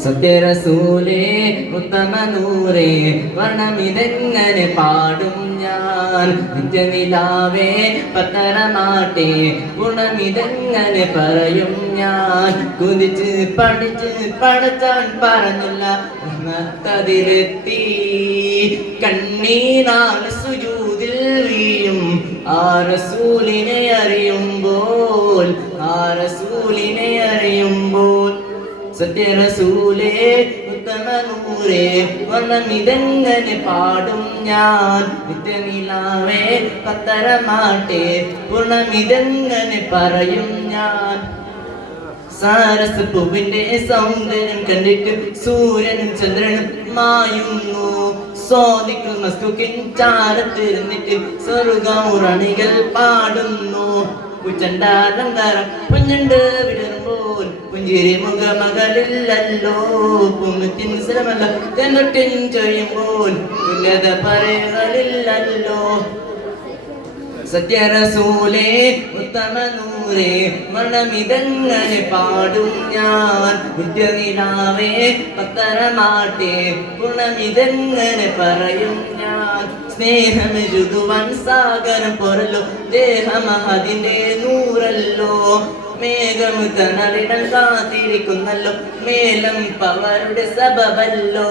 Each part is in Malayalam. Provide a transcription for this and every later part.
സത്യറസൂലേ ഉത്തമ നൂറേ വർണ്ണമിതെങ്ങനെ പാടും ഞാൻ നിത്യനിലാവേ പത്തരമാട്ടെ ഗുണമിതെങ്ങനെ പറയും ഞാൻ കുതിച്ച് പഠിച്ച് പടച്ചാൻ പറഞ്ഞില്ല അതിലെത്തി കണ്ണീരാൽ സുജൂദിൽ വീഴും ആ റസൂലിനെ അറിയുമ്പോൾ സത്യറസൂലേ ഉത്തമ നൂറേ വർണ്ണമിതെങ്ങനെ പാടും ഞാൻ നിത്യനിലാവേ പത്തരമാട്ടെ ഗുണമിതെങ്ങനെ പറയും ഞാൻ സാരസ് പൂവിന്റെ സൗന്ദര്യം കണ്ടിട്ട് സൂര്യനും ചന്ദ്രനും മായുന്നു സ്വാദിക്കും മസ്തുക്കിൻ ചാരത്തിരുന്നിട്ട് സ്വർഗൗറണികൾ പാടുന്നു കുച്ചണ്ടാലങ്കാരം കുഞ്ഞുണ്ട് വിടരുമ്പോൾ പുഞ്ചിരി മുഖമകളില്ലല്ലോ പൂമുത്തിൻ ശ്രമല്ല തെന്നൊട്ടിൻ ചൊയ്യുമ്പോൾ തുല്യത പറയുകളില്ലല്ലോ സത്യറസൂലേ ഉത്തമ നൂറേ മണമിതെങ്ങനെ പാടും ഞാൻ നിത്യനിലാവേ പത്തരമാട്ടെ ഗുണമിതെങ്ങനെ പറയും ഞാൻ സ്നേഹമെഴുതുവാൻ സാഗരം പൊറല്ലോ ദേഹമഹതിന്റെ നൂറല്ലോ മേഘം തണലിടം കാത്തിരിക്കുന്നല്ലോ മേലം പവരുടെ സബബല്ലോ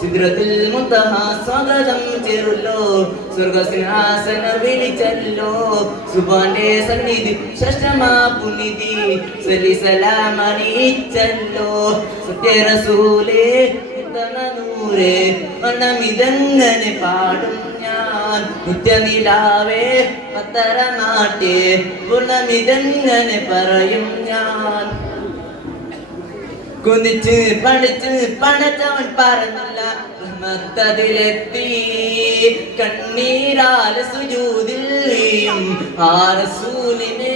സിദ്രത്തിൽ മുത്തഹ സ്വാഗതം ചേരുല്ലോ സ്വർഗസിംഹാസന വിളിച്ചല്ലോ സുബാന്റെ സന്നിധി ഷഷ്ടമാ പുനിധി സലിസലാമണിച്ചല്ലോ സത്യറസൂലേ ഉത്തമ നൂറേ മണമിതെങ്ങനെ പാടും ഞാൻ നിത്യനിലാവേ പത്തരമാട്ടെ ഗുണമിതെങ്ങനെ പറയും ഞാൻ കുതിച്ച് പഠിച്ച് പടച്ചവൻ പറഞ്ഞില്ല അതിലെത്തി കണ്ണീരാൽ സുജൂദിൽ വീഴും ആ റസൂലിനെ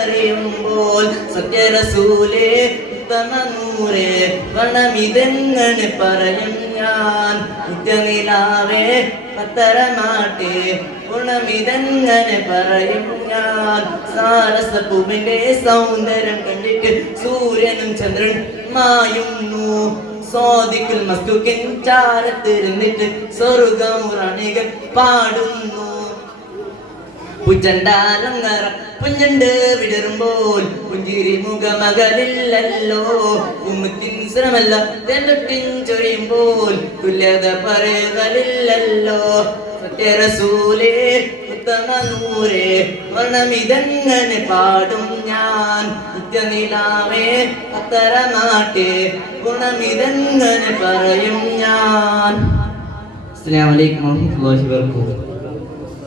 അറിയുമ്പോൾ സത്യറസൂലേ ഉത്തമ നൂറേ വർണ്ണമിതെങ്ങനെ പറയും ഞാൻ നിത്യനിലാവേ പത്തരമാട്ടെ ഗുണമിതെങ്ങനെ പറയും ഞാൻ സാരസപ്പൂവിന്റെ സൗന്ദര്യം കണ്ടിട്ട് സൂര്യനും ചന്ദ്രനും മായുന്നു സ്വാദിക്കുൽ മസ്തുക്കിൻ ചാരത്തിരുന്നിട്ട് സ്വർഗൗറണികൾ പാടുന്നു പുച്ചണ്ടാലങ്കാരം പുഞ്ഞുണ്ട് വിടരുമ്പോൾ പുഞ്ചിരി മുഖമകളില്ലല്ലോ ഉമ്മത്തിൻ ശ്രമല്ല തെണ്ടൊട്ടിൻ ചൊഴിയുമ്പോൾ തുല്യത പറയുകളില്ലല്ലോ സത്യറസൂലേ ഉത്തമ നൂറേ വർണ്ണമിതെങ്ങനെ പാടും ഞാൻ നിത്യനിലാവേ പത്തരമാട്ടെ ഗുണമിതെങ്ങനെ പറയും ഞാൻ. അസ്സലാമു അലൈക്കും വറഹ്മത്തുള്ളാഹി വബറകാതുഹു.